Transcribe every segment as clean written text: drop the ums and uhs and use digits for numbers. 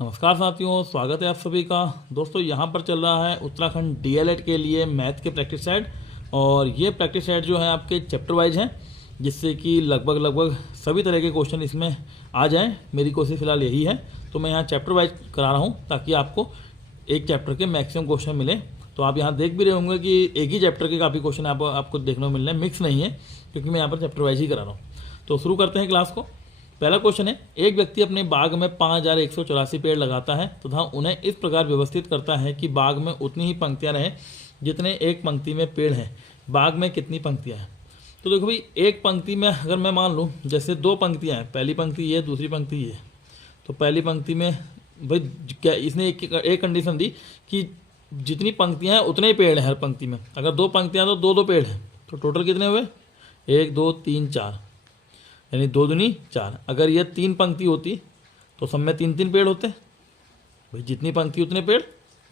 नमस्कार साथियों, स्वागत है आप सभी का। दोस्तों यहाँ पर चल रहा है उत्तराखंड डीएलएड के लिए मैथ के प्रैक्टिस सेट, और ये प्रैक्टिस सेट जो है आपके चैप्टर वाइज हैं, जिससे कि लगभग सभी तरह के क्वेश्चन इसमें आ जाएं। मेरी कोशिश फिलहाल यही है, तो मैं यहाँ चैप्टर वाइज करा रहा हूँ ताकि आपको एक चैप्टर के मैक्सिमम क्वेश्चन मिले। तो आप यहाँ देख भी रहे होंगे कि एक ही चैप्टर के काफ़ी क्वेश्चन आपको देखने को मिल रहे हैं, मिक्स नहीं है, क्योंकि मैं यहाँ पर चैप्टर वाइज ही करा रहा हूँ। तो शुरू करते हैं क्लास को। पहला क्वेश्चन है, एक व्यक्ति अपने बाग में 5184 पेड़ लगाता है तथा उन्हें इस प्रकार व्यवस्थित करता है कि बाग में उतनी ही पंक्तियां रहें जितने एक पंक्ति में पेड़ हैं। बाग में कितनी पंक्तियां हैं? तो देखो भाई, एक पंक्ति में अगर मैं मान लूँ जैसे दो पंक्तियां हैं, पहली पंक्ति ये, दूसरी पंक्ति ये, तो पहली पंक्ति में भाई क्या इसने एक कंडीशन दी कि जितनी पंक्तियाँ हैं उतने ही पेड़ हैं हर पंक्ति में। अगर दो पंक्तियाँ तो दो पेड़ हैं, तो टोटल कितने हुए? 1 2 3 4, यानी 2 दूनी 4। अगर ये 3 पंक्ति होती तो सब में 3 पेड़ होते भाई, जितनी पंक्ति उतने पेड़,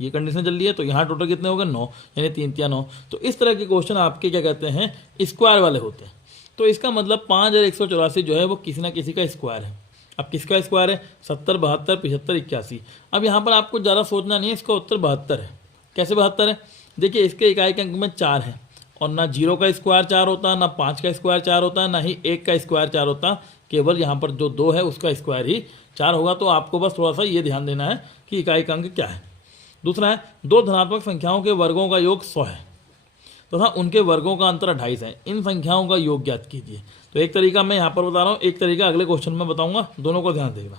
ये कंडीशन चल रही है। तो यहाँ टोटल कितने हो गए? 9, यानी 3 3 9। तो इस तरह के क्वेश्चन आपके क्या कहते हैं, स्क्वायर वाले होते हैं। तो इसका मतलब 5184 जो है वो किसी ना किसी का स्क्वायर है। अब किसका स्क्वायर है? 70 72 75 81। अब यहाँ पर आपको ज़्यादा सोचना नहीं है, इसका उत्तर 72 है। कैसे 72 है? देखिए, इसके इकाई के अंक में 4 है, और ना 0 का स्क्वायर 4 होता, ना 5 का स्क्वायर 4 होता, ना ही 1 का स्क्वायर 4 होता। केवल यहाँ पर जो 2 है उसका स्क्वायर ही 4 होगा। तो आपको बस थोड़ा सा ये ध्यान देना है कि इकाई का अंक क्या है। दूसरा है, 2 धनात्मक संख्याओं के वर्गों का योग 100 है तथा उनके वर्गों का अंतर 28 है। इन संख्याओं का योग ज्ञात कीजिए। तो एक तरीका मैं यहाँ पर बता रहा हूँ, एक तरीका अगले क्वेश्चन में बताऊँगा, दोनों को ध्यान देगा।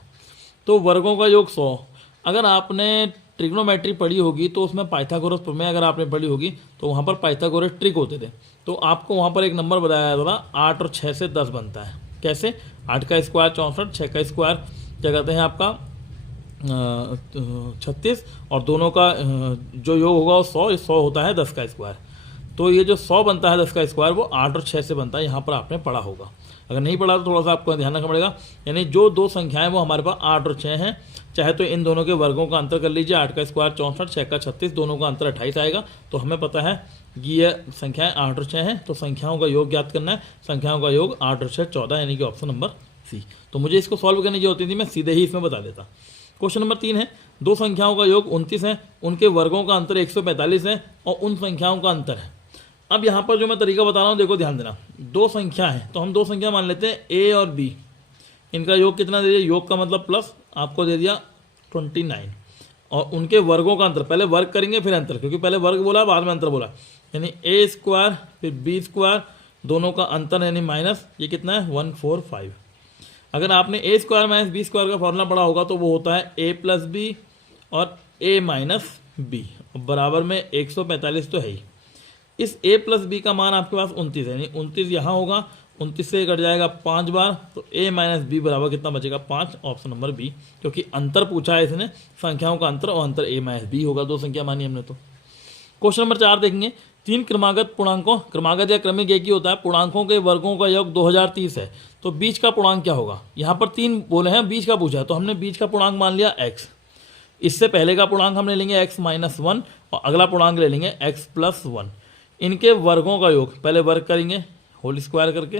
तो वर्गों का योग 100, अगर आपने ट्रिग्नोमेट्री पढ़ी होगी तो उसमें पाइथागोरस प्रमेय अगर आपने पढ़ी होगी तो वहाँ पर पाइथागोरस ट्रिक होते थे। तो आपको वहाँ पर एक नंबर बताया था, 8 और 6 से 10 बनता है। कैसे? 8 का स्क्वायर 64, 6 का स्क्वायर क्या कहते हैं आपका 36, और दोनों का जो योग होगा वो 100, 100 होता है 10 का स्क्वायर। तो ये जो 100 बनता है 10 का स्क्वायर, वो 8 और 6 से बनता है। यहाँ पर आपने पढ़ा होगा, अगर नहीं पढ़ा तो थोड़ा सा आपको ध्यान रखना पड़ेगा। यानी जो 2 संख्याएं वो हमारे पास 8 और 6 हैं, चाहे तो इन दोनों के वर्गों का अंतर कर लीजिए। 8 का स्क्वायर 64, 6 का 36, दोनों का अंतर 28 आएगा। तो हमें पता है कि ये संख्याएं 8 और 6 हैं, तो संख्याओं का योग ज्ञात करना है। संख्याओं का योग 8 और 6 14, यानी कि ऑप्शन नंबर सी। तो मुझे इसको सॉल्व करनी जो होती थी, मैं सीधे ही इसमें बता देता। क्वेश्चन नंबर 3 है, 2 संख्याओं का योग 29 है, उनके वर्गों का अंतर 145 है और उन संख्याओं का अंतर है। अब यहाँ पर जो मैं तरीका बता रहा हूँ, देखो ध्यान देना। 2 संख्या है तो हम 2 संख्या मान लेते हैं, ए और बी। इनका योग कितना दे दिया? योग का मतलब प्लस, आपको दे दिया 29, और उनके वर्गों का अंतर, पहले वर्ग करेंगे फिर अंतर, क्योंकि पहले वर्ग बोला बाद में अंतर बोला। यानी ए स्क्वायर फिर बी स्क्वायर, दोनों का अंतर यानी माइनस, ये कितना है? 145। अगर आपने ए स्क्वायर माइनस बी स्क्वायर का फॉर्मूला पढ़ा होगा तो वो होता है ए प्लस बी और ए माइनस बी, बराबर में 145 तो है ही। इस a प्लस बी का मान आपके पास 29 है, यानी 29 यहाँ होगा, 29 से कट जाएगा 5 बार, तो a माइनस बी बराबर कितना बचेगा? 5, ऑप्शन नंबर बी। क्योंकि अंतर पूछा है इसने, संख्याओं का अंतर, और अंतर a माइनस बी होगा। 2 संख्या मानी हमने। तो क्वेश्चन नंबर 4 देखेंगे, 3 क्रमागत पूर्णांकों, क्रमागत या क्रमिक एक ही होता है, पूर्णांकों के वर्गों का योग 2030 है। तो बीच का पूर्णांक क्या होगा? यहाँ पर 3 बोले हैं, बीच का पूछा है, तो हमने बीच का पूर्णांक मान लिया x। इससे पहले का पूर्णांक हम ले लेंगे x माइनस 1, और अगला पूर्णांक ले लेंगे x प्लस 1। इनके वर्गों का योग, पहले वर्ग करेंगे होल स्क्वायर करके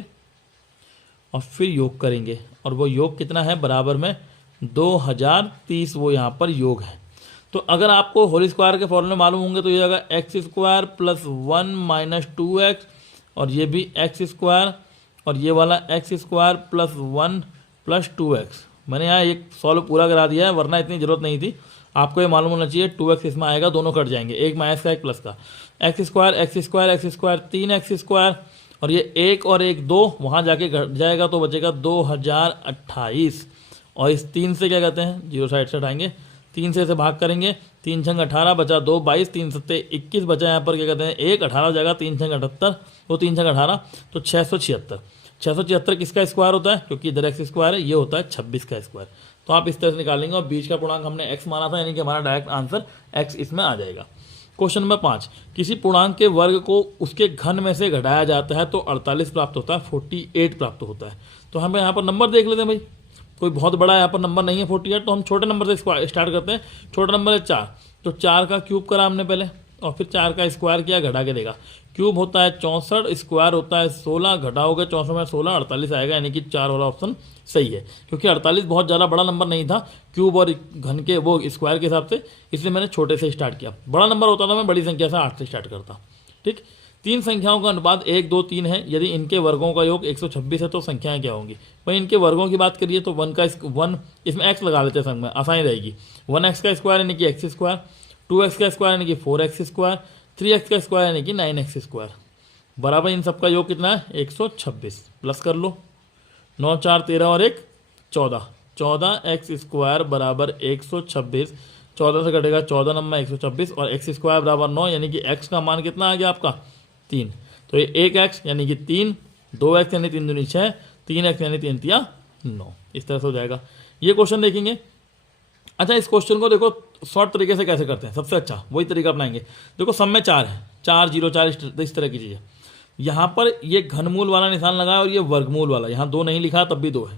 और फिर योग करेंगे, और वो योग कितना है? बराबर में 2030, वो यहाँ पर योग है। तो अगर आपको होल स्क्वायर के फॉर्मूले मालूम होंगे तो ये आएगा x square plus 1 minus 2x, और ये भी एक्स स्क्वायर, और ये वाला x square plus 1 plus 2x। मैंने यहाँ एक सॉल्व पूरा करा दिया है, वरना इतनी ज़रूरत नहीं थी। आपको ये मालूम होना चाहिए 2x इसमें आएगा, दोनों कट जाएंगे, एक माइनस का एक प्लस का। X square x square x square 3x square, और ये 1 और 1 2, वहाँ जाके घट जाएगा तो बचेगा 2028। और इस 3 से क्या कहते हैं? 0 साइड से हटाएंगे, 3 से भाग करेंगे, 3 छंग 18 बचा 2 22, 3 सत्ते 21 बचा यहाँ पर क्या कहते हैं 1, 18 हो जाएगा, 3 छंग 78, वो 3 छंग 18, तो 676। 676 किसका स्क्वायर होता है? क्योंकि इधर एक्स स्क्वायर है, ये होता है 26 का स्क्वायर। तो आप इस तरह से निकालेंगे, और बीच का पूर्णांक हमने x माना था, यानी कि हमारा डायरेक्ट आंसर x इसमें आ जाएगा। क्वेश्चन नंबर 5, किसी पूर्णांक के वर्ग को उसके घन में से घटाया जाता है तो 48 प्राप्त होता है, 48 प्राप्त होता है। तो हम यहाँ पर नंबर देख लेते हैं भाई, कोई बहुत बड़ा यहाँ पर नंबर नहीं है 48, तो हम छोटे नंबर से स्टार्ट करते हैं। छोटा नंबर है 4, तो 4 का क्यूब करा हमने पहले, और फिर 4 का स्क्वायर किया, घटा के देगा। क्यूब होता है 64, स्क्वायर होता है 16, घटाओगे 64 में 16, 48 आएगा, यानी कि 4 वाला ऑप्शन सही है। क्योंकि 48 बहुत ज़्यादा बड़ा नंबर नहीं था क्यूब और घन के वो स्क्वायर के हिसाब से, इसलिए मैंने छोटे से स्टार्ट किया। बड़ा नंबर होता था मैं बड़ी संख्या से 8 से स्टार्ट करता। ठीक, 3 संख्याओं का अनुपात 1 2 3 है, यदि इनके वर्गों का योग 126 है तो संख्याएं क्या होंगी। भाई इनके वर्गों की बात करिए तो 1 इसमें एक्स लगा लेते हैं संग में, आसानी रहेगी। 1x का स्क्वायर यानी कि एक्स स्क्वायर, 2x का स्क्वायर यानी कि 4x स्क्वायर, 3x का स्क्वायर यानी कि 9x स्क्वायर, बराबर इन सबका योग कितना है 126। प्लस कर लो, 9 4 13 और 1 14, 14x स्क्वायर बराबर 126, 14 से कटेगा 14 नंबर 126 और x स्क्वायर बराबर 9, यानी कि x का मान कितना आ गया आपका 3। तो ये 1x यानी कि 3, 2x यानी 3 दूनी 6, 3x यानी 3 तिया 9, इस तरह से हो जाएगा। ये क्वेश्चन देखेंगे। अच्छा, इस क्वेश्चन को देखो शॉर्ट तरीके से कैसे करते हैं, सबसे अच्छा वही तरीका अपनाएंगे। देखो सब में 4 है, 4 0 4 इस तरह की चीज़ें। यहाँ पर ये घनमूल वाला निशान लगाया और ये वर्गमूल वाला, यहाँ 2 नहीं लिखा तब भी 2 है।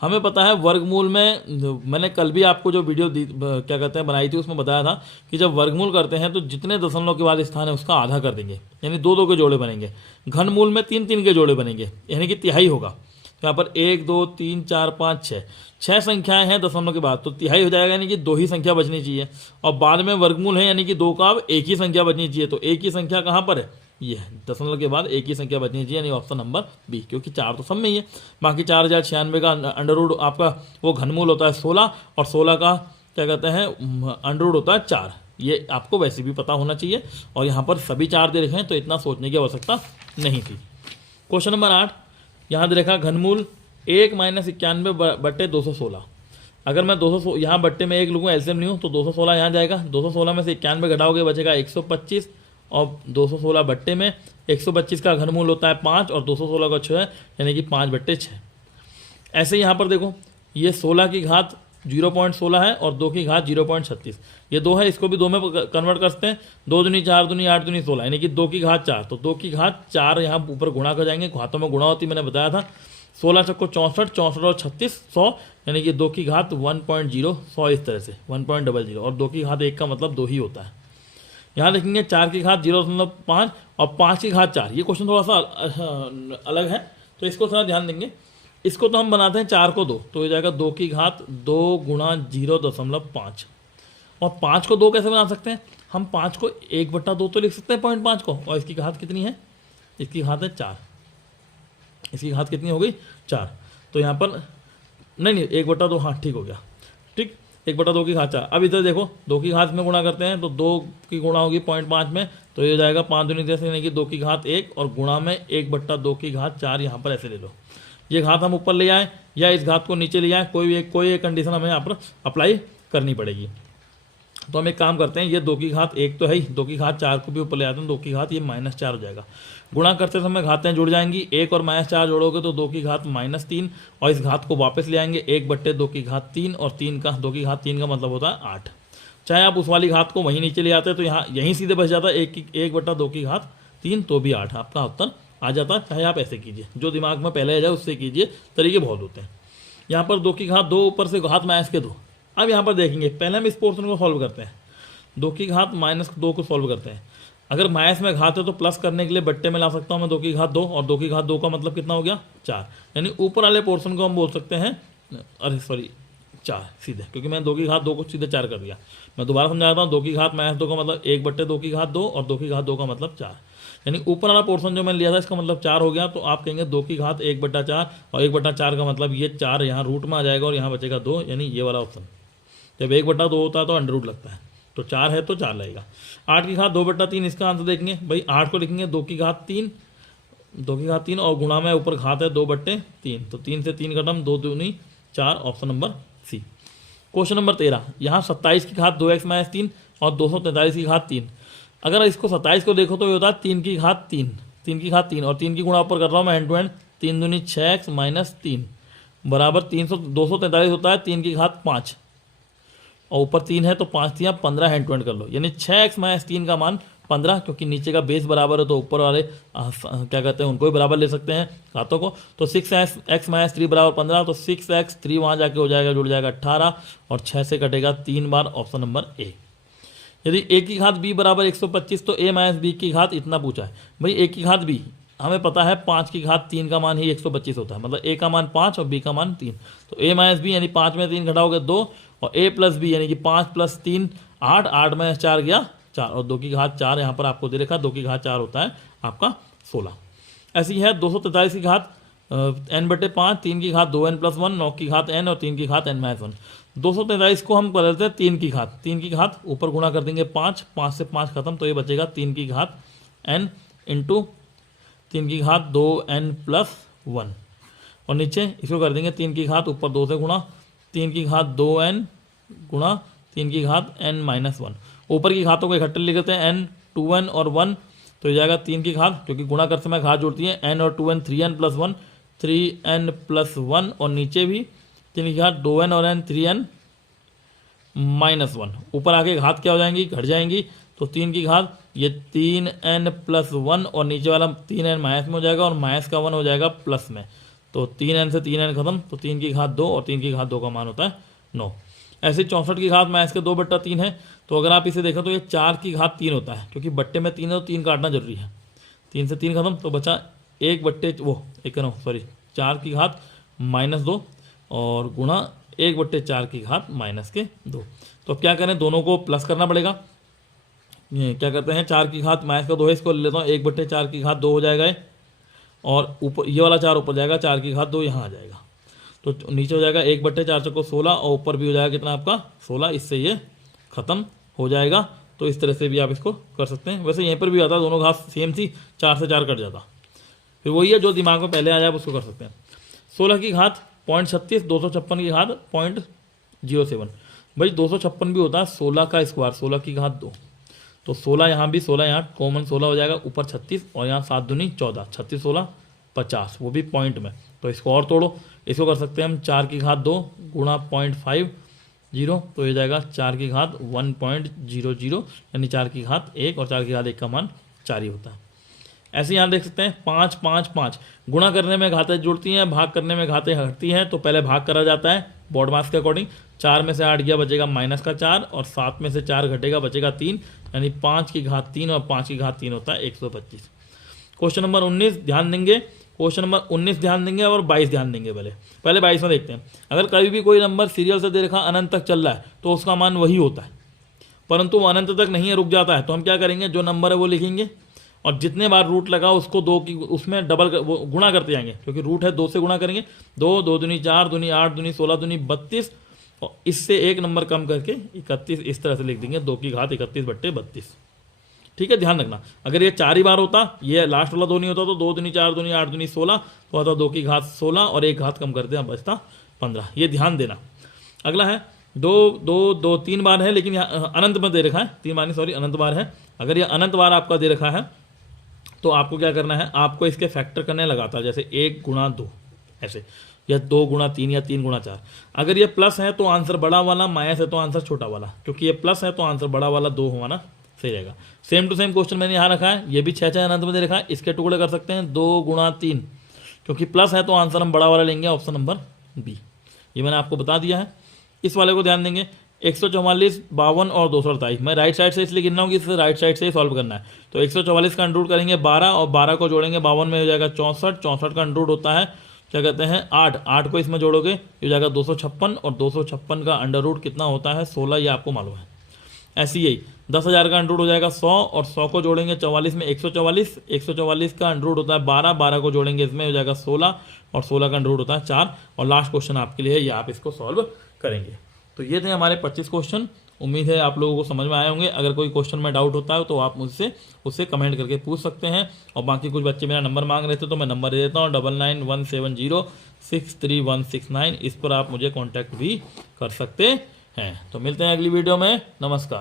हमें पता है वर्गमूल में, मैंने कल भी आपको जो वीडियो क्या कहते हैं बनाई थी उसमें बताया था कि जब वर्गमूल करते हैं तो जितने दशमलव के बाद स्थान है उसका आधा कर देंगे, यानी 2 2 के जोड़े बनेंगे। घनमूल में 3 3 के जोड़े बनेंगे, यानी कि तिहाई होगा। यहाँ पर 1 2 3 4 5 6 6 संख्याएं हैं दशमलव के बाद, तो तिहाई हो जाएगा, यानी कि 2 ही संख्या बचनी चाहिए। और बाद में वर्गमूल है, यानी कि 2 का अब 1 ही संख्या बचनी चाहिए। तो एक ही संख्या कहाँ पर है, ये है दशमलव के बाद 1 ही संख्या बचनी चाहिए, यानी ऑप्शन नंबर बी, क्योंकि 4 तो सब में ही है। बाकी 4096 का अंडर रूट आपका वो घनमूल होता है 16, और 16 का क्या कहते हैं अंडर रूट होता है 4। ये आपको वैसे भी पता होना चाहिए, और यहाँ पर सभी 4 दे रखे हैं तो इतना सोचने की आवश्यकता नहीं थी। क्वेश्चन नंबर 8 यहाँ दे रखा घनमूल 1 - 91 बट्टे 216। अगर मैं 200 यहाँ बट्टे में 1 लूँगा, एलसीएम नहीं हूँ, तो 216 यहाँ जाएगा। 216 में से 91 घटाओगे बचेगा 125, और 216 बट्टे में 125 का घनमूल होता है 5 और 216 का 6 है, यानी कि 5 बट्टे 6। ऐसे यहाँ पर देखो ये 16 की घात 0.16 है और 2 की घात 0.36, ये 2 है, इसको भी 2 में कन्वर्ट करते हैं। 2 दूनी 4 दूनी 8 दूनी 16, यानी कि 2 की घात 4, तो 2 की घात 4 यहाँ ऊपर गुणा कर जाएंगे, घातों में गुणा होती मैंने बताया था। 16 चक्को 64, 64 और 36 100, यानी कि 2 की घात 1.0 100, इस तरह से 1.00, और 2 की घात 1 का मतलब 2 ही होता है। यहाँ देखेंगे 4 की घात 0.5 और 5 की घात 4, ये क्वेश्चन थोड़ा सा अलग है, तो इसको थोड़ा ध्यान देंगे। इसको तो हम बनाते हैं 4 को 2, तो ये जाएगा 2 की घात 2 गुणा 0.5, और 5 को 2 कैसे बना सकते हैं हम, 5 को 1/2 तो लिख सकते हैं 0.5 को, और इसकी घात कितनी है, इसकी घात है 4, इसकी घात कितनी हो गई 4। तो यहाँ पर नहीं 1/2, हाँ ठीक हो गया, ठीक 1/2 की घात 4। अब इधर देखो 2 की घात में गुणा करते हैं, तो 2 की गुणा होगी 0.5 में, तो ये जाएगा 5 दूनी 10, यानी कि 2 की घात 1 और गुणा में 1/2 की घात 4, यहाँ पर ऐसे ले लो। ये घात हम ऊपर ले आए या इस घात को नीचे ले आए, कोई एक कंडीशन हमें यहाँ पर अप्लाई करनी पड़ेगी। तो हम एक काम करते हैं, ये 2 की घात 1 तो है ही, 2 की घात 4 को भी ऊपर ले आते हैं, 2 की घात ये -4 हो जाएगा। गुणा करते समय घातें जुड़ जाएंगी, 1 और -4 जोड़ोगे तो 2 की घात -3, और इस घात को वापस ले आएंगे 1/2 की घात 3, और 2 की घात 3 का मतलब होता है 8। चाहे आप उस वाली घात को वहीं नीचे ले आते हैं तो यहाँ यहीं सीधे बच जाता है 1/2 की घात 3, तो भी 8 आपका उत्तर आ जाता। चाहे आप ऐसे कीजिए, जो दिमाग में पहले आ जाए उससे कीजिए, तरीके बहुत होते हैं। यहाँ पर 2 की घात 2 ऊपर से घात -2। अब यहाँ पर देखेंगे, पहले हम इस पोर्शन को सॉल्व करते हैं, 2 की घात -2 को सॉल्व करते हैं। अगर माइनस में घात है तो प्लस करने के लिए बट्टे में ला सकता हूँ मैं 2 की घात 2, और 2 की घात 2 का मतलब कितना हो गया 4, यानी ऊपर वाले पोर्शन को हम बोल सकते हैं 4 सीधे, क्योंकि मैंने 2 की घात 2 को सीधे 4 कर दिया। मैं दोबारा समझाता हूँ, 2 की घात -2 का मतलब 1/2 की घात 2, और 2 की घात 2 का मतलब 4, यानी ऊपर वाला पोर्शन जो मैंने लिया था इसका मतलब 4 हो गया। तो आप कहेंगे 2 की घात 1/4, और 1/4 का मतलब ये 4 यहाँ रूट में आ जाएगा, और यहाँ बचेगा 2, यानी ये वाला ऑप्शन। जब 1/2 होता है तो अंडर रूट लगता है, तो 4 है तो 4 लगेगा। 8 की घात 2/3, इसका आंसर देखेंगे भाई, 8 को लिखेंगे 2 की घात 3, और गुणा में ऊपर घात है 2/3, तो 3 से 3 खत्म, 2 दूनी 4, option number C. Question number 13, यहाँ 27 की घात 2x - 3 और 243 की घात 3। अगर इसको 27 को देखो तो ये होता है 3 की घात 3, 3 की घात 3, और 3 की गुणा ऊपर कर रहा हूँ मैं एंड टू एंड, 3 दूनी 6x - 3 बराबर 243 होता है 3 की घात 5, और ऊपर 3 है तो 5 3 15 हैंड टू हैंड कर लो, यानी 6x - 3 का मान 15, क्योंकि नीचे का बेस बराबर है तो ऊपर वाले क्या कहते हैं उनको भी बराबर ले सकते हैं घातों को। तो 6x - 3 बराबर 15, तो 6x 3 वहाँ जाके हो जाएगा, जुड़ जाएगा 18, और 6 से कटेगा 3 बार, ऑप्शन नंबर ए। यदि a की घात b बराबर 125 तो a माइनस b की घात इतना पूछा है। भाई a की घात b हमें पता है 5 की घात 3 का मान ही 125 होता है, मतलब a का मान 5 और b का मान 3। तो a माइनस b यानी 5 में 3 घटाओगे 2 और a प्लस b यानी कि 5 प्लस 3 8, 8 माइनस 4 गया 4 और 2 की घात 4 यहाँ पर आपको दे रखा, 2 की घात 4 होता है आपका 16। ऐसी है 243 की घात n/5, 3 की घात 2n + 1, 9 की घात n और 3 की घात n - 1। 243 को हम बदलते हैं 3 की घात, 3 की घात ऊपर गुणा कर देंगे 5, 5 से 5 खत्म, तो ये बचेगा 3 की घात n इंटू 3 की घात 2n + 1 और नीचे इसको कर देंगे 3 की घात ऊपर 2 से गुणा 3 की घात 2n गुणा 3 की घात n - 1। ऊपर की घातों को इकट्ठे लिख लेते हैं n 2n और 1, तो ये जाएगा 3 की घात, क्योंकि गुणा करते समय घात जोड़ती है n और 2n 3n + 1, 3n + 1 और नीचे भी 3 की घात 2n और n 3n - 1। ऊपर आके घात क्या हो जाएंगी, घट जाएंगी, तो 3 की घात ये 3n + 1 और नीचे वाला 3n माइनस में हो जाएगा और माइनस का 1 हो जाएगा प्लस में, तो 3n से 3n खत्म, तो 3 की घात 2 और 3 की घात 2 का मान होता है 9। ऐसे 64 की घात माइनस के 2/3 है, तो अगर आप इसे देखें तो ये 4 की घात 3 होता है, क्योंकि बट्टे में 3 है तो 3 काटना जरूरी है। 3 से 3 खत्म, तो बचा 4 की घात -2 और गुणा 1/4 की घात -2। तो अब क्या करें, दोनों को प्लस करना पड़ेगा। क्या करते हैं, 4 की घात -2 है, इसको ले लेता हूँ, 1/4 की घात 2 हो जाएगा और ऊपर ये वाला 4 ऊपर जाएगा, 4 की घात 2 यहाँ आ जाएगा, तो नीचे हो जाएगा 1/4 को 16 और ऊपर भी हो जाएगा कितना आपका 16, इससे ये खत्म हो जाएगा। तो इस तरह से भी आप इसको कर सकते हैं। वैसे यहीं पर भी आता, दोनों घात सेम थी, 4 से 4 कट जाता, फिर वही है जो दिमाग में पहले आ जाए उसको कर सकते हैं। 16 की घात 0.36, 256 की घात 0.07। भाई 256 भी होता है 16 का स्क्वायर, 16 की घात 2, तो 16 यहाँ भी 16 यहाँ कॉमन 16 हो जाएगा, ऊपर 36 और यहाँ 7 दूनी 14, 36 16 50, वो भी पॉइंट में। तो इसको और तोड़ो, इसको कर सकते हैं हम 4 की घात 2 गुणा 0.50, तो ये जाएगा 4 की घात 1.00 यानी 4 की घात 1 और 4 की घात 1 का मान 4 ही होता है। ऐसे यहाँ देख सकते हैं 5 5 5, गुणा करने में घातें जुड़ती हैं, भाग करने में घातें हटती हैं, तो पहले भाग करा जाता है बोर्ड मास के अकॉर्डिंग। 4 में से 8 गया बचेगा -4 और 7 में से 4 घटेगा बचेगा 3, यानी 5 की घात 3 और 5 की घात 3 होता है 125। क्वेश्चन नंबर 19 ध्यान देंगे, क्वेश्चन नंबर 19 ध्यान देंगे और 22 ध्यान देंगे। पहले 22 में देखते हैं। अगर कभी भी कोई नंबर सीरियल से दे रखा अनंत तक चल रहा है तो उसका मान वही होता है, परंतु वो अनंत तक नहीं है, रुक जाता है, तो हम क्या करेंगे, जो नंबर है वो लिखेंगे और जितने बार रूट लगा उसको 2 की उसमें डबल गुणा करते जाएंगे, क्योंकि रूट है 2 से गुणा करेंगे, 2 2 दूनी 4 दूनी 8 दूनी 16 दूनी 32 और इससे एक नंबर कम करके 31, इस तरह से लिख देंगे 2 की घात 31/32। ठीक है, ध्यान रखना। अगर ये 4 ही बार होता, ये लास्ट वाला 2 नहीं होता, तो 2 दूनी 4 दूनी 8 दूनी 16 तो आता 2 की घात 16 और एक घात कम करते हैं बचता 15। ये ध्यान देना। अगला है 2 2 2 3 बार है, लेकिन यहाँ अनंत में दे रखा है, 3 बार सॉरी अनंत बार है। अगर ये अनंत बार आपका दे रखा है तो आपको क्या करना है, आपको इसके फैक्टर करने लगातार, जैसे 1 गुणा 2 ऐसे, या 2 गुणा 3 या 3 गुणा 4। अगर ये प्लस है तो आंसर बड़ा वाला, माइनस है तो आंसर छोटा वाला, क्योंकि ये प्लस है तो आंसर बड़ा वाला 2 होना सही रहेगा। सेम टू सेम क्वेश्चन मैंने यहाँ रखा है, ये भी 6 अनंत में दे रखा है, इसके टुकड़े कर सकते हैं 2 गुणा 3, क्योंकि प्लस है तो आंसर हम बड़ा वाला लेंगे, ऑप्शन नंबर बी। ये मैंने आपको बता दिया है। इस वाले को ध्यान देंगे, 144, 52 और 248। मैं राइट साइड से इसलिए गिन रहा हूँ कि इसे राइट साइड से ही सॉल्व करना है। तो 144 का अंडर रूट करेंगे 12 और 12 को जोड़ेंगे 52 में हो जाएगा 64, 64 का अंडर रूट होता है क्या कहते हैं 8, 8 को इसमें जोड़ोगे ये हो जाएगा 256 और 256 का अंडर रूट कितना होता है 16, ये आपको मालूम है। ऐसे ही 10,000 का अंडर रूट हो जाएगा 100 और 100 को जोड़ेंगे 44 में 144, 144 का अंडर रूट होता है 12, 12 को जोड़ेंगे इसमें हो जाएगा 16 और 16 का अंडर रूट होता है 4। और लास्ट क्वेश्चन आपके लिए है, ये आप इसको सॉल्व करेंगे। तो ये थे हमारे 25 क्वेश्चन। उम्मीद है आप लोगों को समझ में आए होंगे। अगर कोई क्वेश्चन में डाउट होता है तो आप मुझसे उससे कमेंट करके पूछ सकते हैं। और बाकी कुछ बच्चे मेरा नंबर मांग रहे थे तो मैं नंबर दे देता हूँ 9917063169। इस पर आप मुझे कॉन्टैक्ट भी कर सकते हैं। तो मिलते हैं अगली वीडियो में। नमस्कार।